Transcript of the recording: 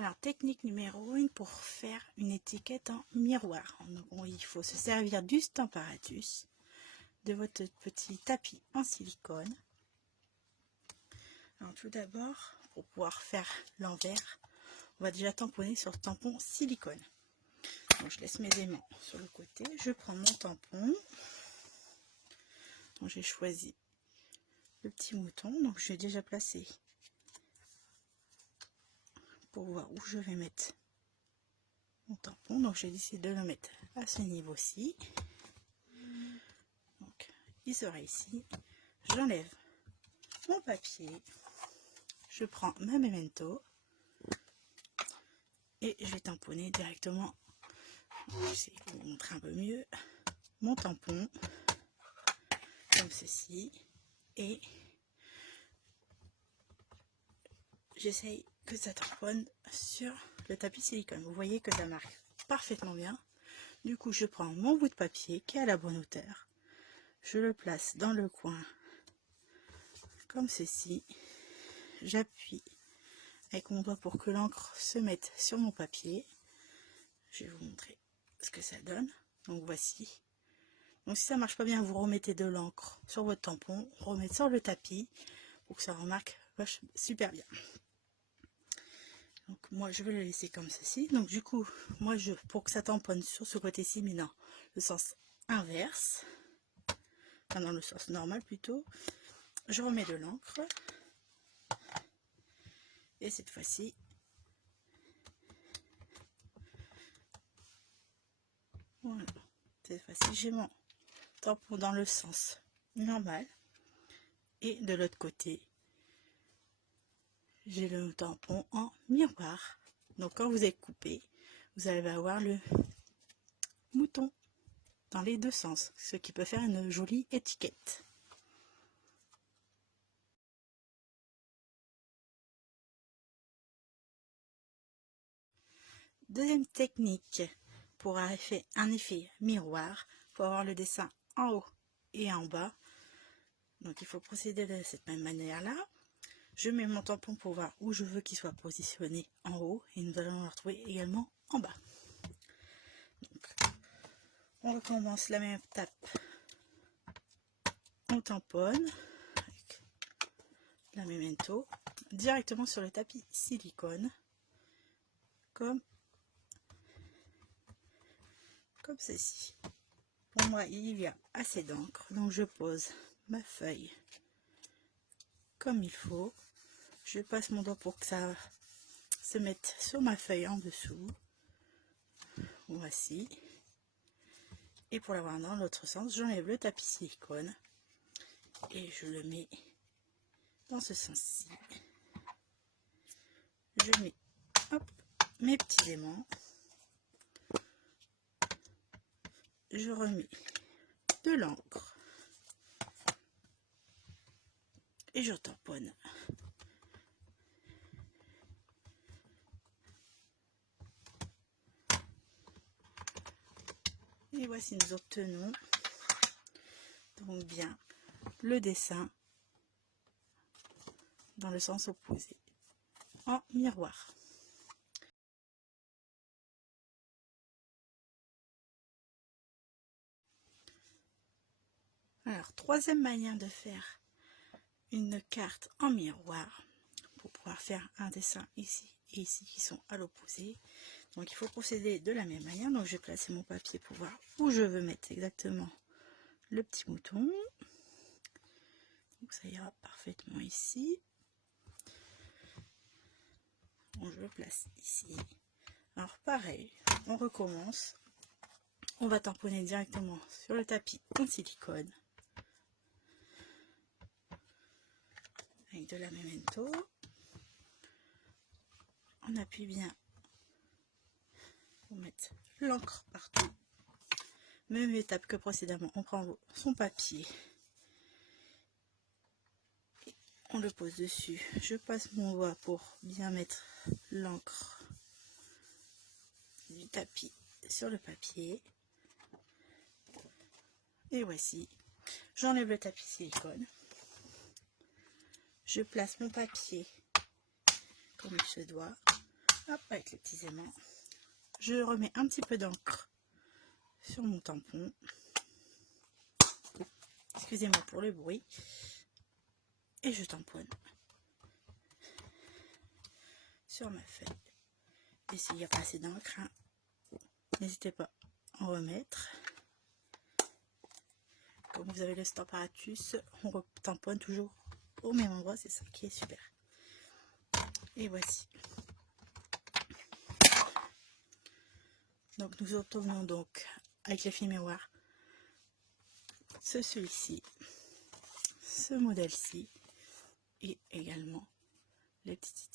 Alors, technique numéro 1 pour faire une étiquette en miroir. Donc, il faut se servir du Stamparatus, de votre petit tapis en silicone. Alors, tout d'abord, pour pouvoir faire l'envers, on va déjà tamponner sur le tampon silicone. Donc, je laisse mes aimants sur le côté. Je prends mon tampon. J'ai choisi le petit mouton. Donc, je vais déjà placer pour voir où je vais mettre mon tampon. Donc, j'ai décidé de le mettre à ce niveau-ci. Donc, il sera ici. J'enlève mon papier. Je prends ma memento et je vais tamponner directement. J'essaie de vous montrer un peu mieux mon tampon comme ceci et j'essaye que ça tamponne sur le tapis silicone. Vous voyez que ça marque parfaitement bien. Du coup, je prends mon bout de papier qui est à la bonne hauteur. Je le place dans le coin comme ceci. J'appuie avec mon doigt pour que l'encre se mette sur mon papier. Je vais vous montrer ce que ça donne. Donc voici. Donc si ça marche pas bien, vous remettez de l'encre sur votre tampon, remettez sur le tapis pour que ça remarque super bien. Donc moi je vais le laisser comme ceci. Donc du coup, moi pour que ça tamponne sur ce côté-ci, mais non, le sens inverse, enfin dans le sens normal plutôt, je remets de l'encre. Et cette fois-ci, voilà, cette fois-ci j'ai mon tampon dans le sens normal. Et de l'autre côté, j'ai le tampon en miroir. Donc quand vous êtes coupé, vous allez avoir le mouton dans les deux sens, ce qui peut faire une jolie étiquette. Deuxième technique pour un effet miroir, pour avoir le dessin en haut et en bas. Donc il faut procéder de cette même manière là. Je mets mon tampon pour voir où je veux qu'il soit positionné en haut et nous allons le retrouver également en bas. Donc, on recommence la même étape. On tamponne avec la memento directement sur le tapis silicone comme ceci. Pour moi, il y a assez d'encre, donc je pose ma feuille comme il faut. Je passe mon doigt pour que ça se mette sur ma feuille en dessous. Voici. Et pour l'avoir dans l'autre sens, j'enlève le tapis silicone et je le mets dans ce sens-ci. Je mets mes petits aimants. Je remets de l'encre et je tamponne. Et voici, nous obtenons donc bien le dessin dans le sens opposé en miroir. Alors, troisième manière de faire une carte en miroir pour pouvoir faire un dessin ici et ici qui sont à l'opposé. Donc il faut procéder de la même manière. Donc je vais placer mon papier pour voir où je veux mettre exactement le petit mouton. Donc ça ira parfaitement ici. Donc je le place ici. Alors pareil, on recommence. On va tamponner directement sur le tapis en silicone avec de la memento. On appuie bien pour mettre l'encre partout. Même étape que précédemment, on prend son papier, et on le pose dessus. Je passe mon doigt pour bien mettre l'encre du tapis sur le papier. Et voici, j'enlève le tapis silicone. Je place mon papier comme il se doit Hop, avec les petits aimants. Je remets un petit peu d'encre sur mon tampon. Excusez-moi pour le bruit. Et je tamponne sur ma feuille. Et s'il n'y a pas assez d'encre, hein, n'hésitez pas à en remettre. Comme vous avez le Stamparatus, on tamponne toujours au même endroit, c'est ça qui est super. Et voici. Donc nous obtenons donc avec l'effet miroir celui-ci, ce modèle-ci et également les petites